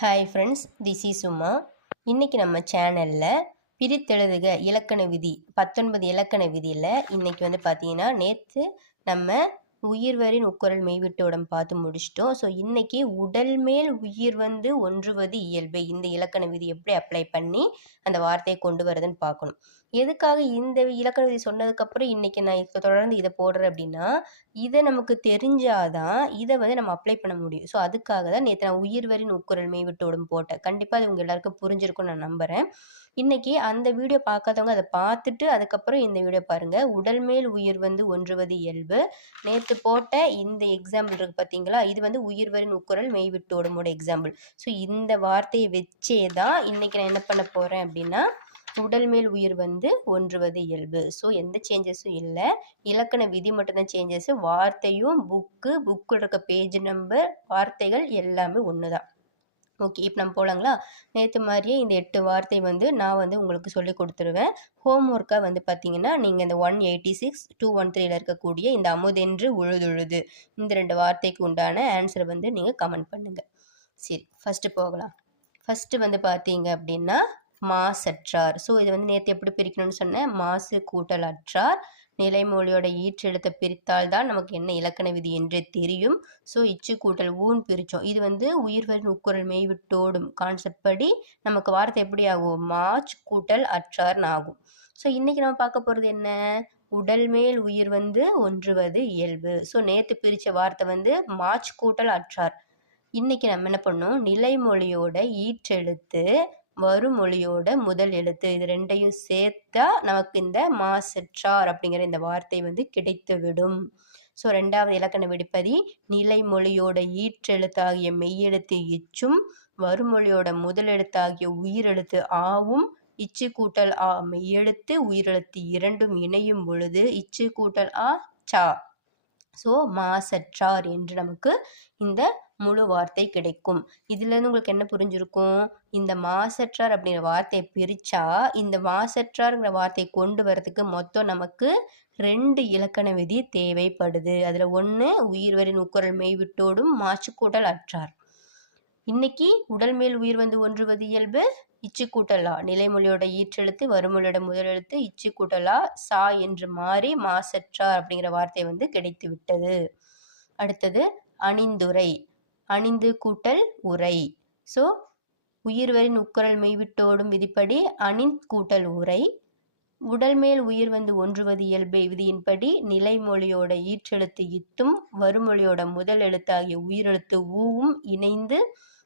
Hi friends, this is சும்மா. இன்றைக்கி நம்ம சேனலில் பிரித்தெழுதுக இலக்கண விதி 19 இலக்கண விதியில் இன்றைக்கி பார்த்தீங்கன்னா நேற்று நம்ம உயிர்வரின் உட்குரல் மெய்விட்டோடம் பார்த்து முடிச்சிட்டோம். ஸோ இன்றைக்கி உடல் மேல் உயிர் ஒன்றுவது இயல்பு, இந்த இலக்கண விதி எப்படி அப்ளை பண்ணி அந்த வார்த்தையை கொண்டு வரதுன்னு பார்க்கணும். எதுக்காக இந்த இலக்கண விதி சொன்னதுக்கப்புறம் இன்றைக்கி நான் இப்போ தொடர்ந்து இதை போடுறேன் அப்படின்னா, இதை நமக்கு தெரிஞ்சாதான் இதை நம்ம அப்ளை பண்ண முடியும். ஸோ அதுக்காக தான் நேற்று நான் உயிர்வரின் உட்குரல் மெய்விட்டோடும் போட்டேன். கண்டிப்பாக அது உங்கள் எல்லாருக்கும் புரிஞ்சிருக்கும்னு நான் நம்புகிறேன். இன்றைக்கி அந்த வீடியோ பார்க்காதவங்க அதை பார்த்துட்டு அதுக்கப்புறம் இந்த வீடியோ பாருங்கள். உடல் மேல் உயிர் ஒன்றுவது இயல்பு. நேற்று போட்ட இந்த எக்ஸாம்பிள் இருக்குது பார்த்தீங்களா, இது உயிர்வரின் உட்குரல் மெய்விட்டோடுமோட எக்ஸாம்பிள். ஸோ இந்த வார்த்தையை வச்சே தான் இன்றைக்கி நான் என்ன பண்ண போகிறேன் அப்படின்னா, உடல் மேல் உயிர் ஒன்றுவது இயல்பு. ஸோ எந்த சேஞ்சஸும் இல்லை, இலக்கண விதி மட்டும்தான் சேஞ்சஸ். வார்த்தையும் புக்கில் இருக்க பேஜ் நம்பர் வார்த்தைகள் எல்லாமே ஒன்று தான். ஓகே, இப்போ நம்ம போகலாங்களா? நேற்று மாதிரியே இந்த 8 வார்த்தை நான் உங்களுக்கு சொல்லி கொடுத்துருவேன். ஹோம் ஒர்க்காக பார்த்தீங்கன்னா நீங்கள் இந்த 186 213 இருக்கக்கூடிய இந்த அமுதென்று உழுதுழுது இந்த 2 வார்த்தைக்கு உண்டான ஆன்சரை நீங்கள் கமெண்ட் பண்ணுங்கள். சரி, ஃபஸ்ட்டு போகலாம். ஃபஸ்ட்டு பார்த்தீங்க அப்படின்னா மாசற்றார். ஸோ இது நேற்று எப்படி பிரிக்கணும்னு சொன்னேன். மாசு கூட்டல் அற்றார். நிலைமொழியோட ஈற்றெழுத்தை பிரித்தால் தான் நமக்கு என்ன இலக்கண விதி என்றே தெரியும். ஸோ இச்சு கூட்டல் ஊன் பிரித்தோம். இது உயிர்வரின் உட்குரல் மெய்விட்டோடும் கான்செப்ட் படி நமக்கு வார்த்தை எப்படி ஆகும், மாச் கூட்டல் அற்றார்னு ஆகும். ஸோ இன்றைக்கி நம்ம பார்க்க போகிறது என்ன, உடல் மேல் உயிர் ஒன்றுவது இயல்பு. ஸோ நேற்று பிரித்த வார்த்தை மாச் கூட்டல் அற்றார். இன்றைக்கி நம்ம என்ன பண்ணோம், நிலைமொழியோட ஈற்றெழுத்து வருமொழியோட முதல் எழுத்து இது ரெண்டையும் சேர்த்தா நமக்கு இந்த மாசற்றார் அப்படிங்கிற இந்த வார்த்தை கிடைத்துவிடும். ஸோ ரெண்டாவது இலக்கண விதிப்படி நிலைமொழியோட ஈற்றெழுத்தாகிய மெய்யெழுத்து இச்சும் வருமொழியோட முதல் எழுத்தாகிய உயிரெழுத்து ஆவும் இச்சு கூட்டல் ஆ மெய்யெழுத்து உயிரெழுத்து இரண்டும் இணையும் பொழுது இச்சு கூட்டல் ஆ சா. ஸோ மாசற்றார் என்று நமக்கு இந்த முழு வார்த்தை கிடைக்கும். இதுலேருந்து உங்களுக்கு என்ன புரிஞ்சிருக்கும், இந்த மாசற்றார் அப்படிங்கிற வார்த்தையை பிரித்தா இந்த மாசற்றார்ங்கிற வார்த்தையை கொண்டு வரதுக்கு மொத்தம் நமக்கு 2 இலக்கண விதி தேவைப்படுது. அதில் ஒன்று உயிர்வரின் உட்குரல் மெய்விட்டோடும் மாச்சு கூட்டல் அற்றார். இன்னைக்கு உடல் மேல் உயிர் ஒன்றுவது இயல்பு, இச்சு கூட்டலா நிலைமொழியோட ஈற்றெழுத்து வருமொழியோட முதலெழுத்து இச்சு கூட்டலா சா என்று மாறி மாசற்றார் அப்படிங்கிற வார்த்தை கிடைத்து விட்டது. அடுத்தது அணிந்துரை. அணிந்து கூட்டல் உரை. ஸோ உயிர்வரின் உட்குரல் மெய்விட்டோடும் விதிப்படி அணிந் கூட்டல் உரை. உடல் மேல் உயிர் ஒன்றுவது இயல்பு விதியின்படி நிலைமொழியோட ஈற்றெழுத்து இத்தும் வருமொழியோட முதல் எழுத்தாகிய உயிரெழுத்து ஊவும் இணைந்து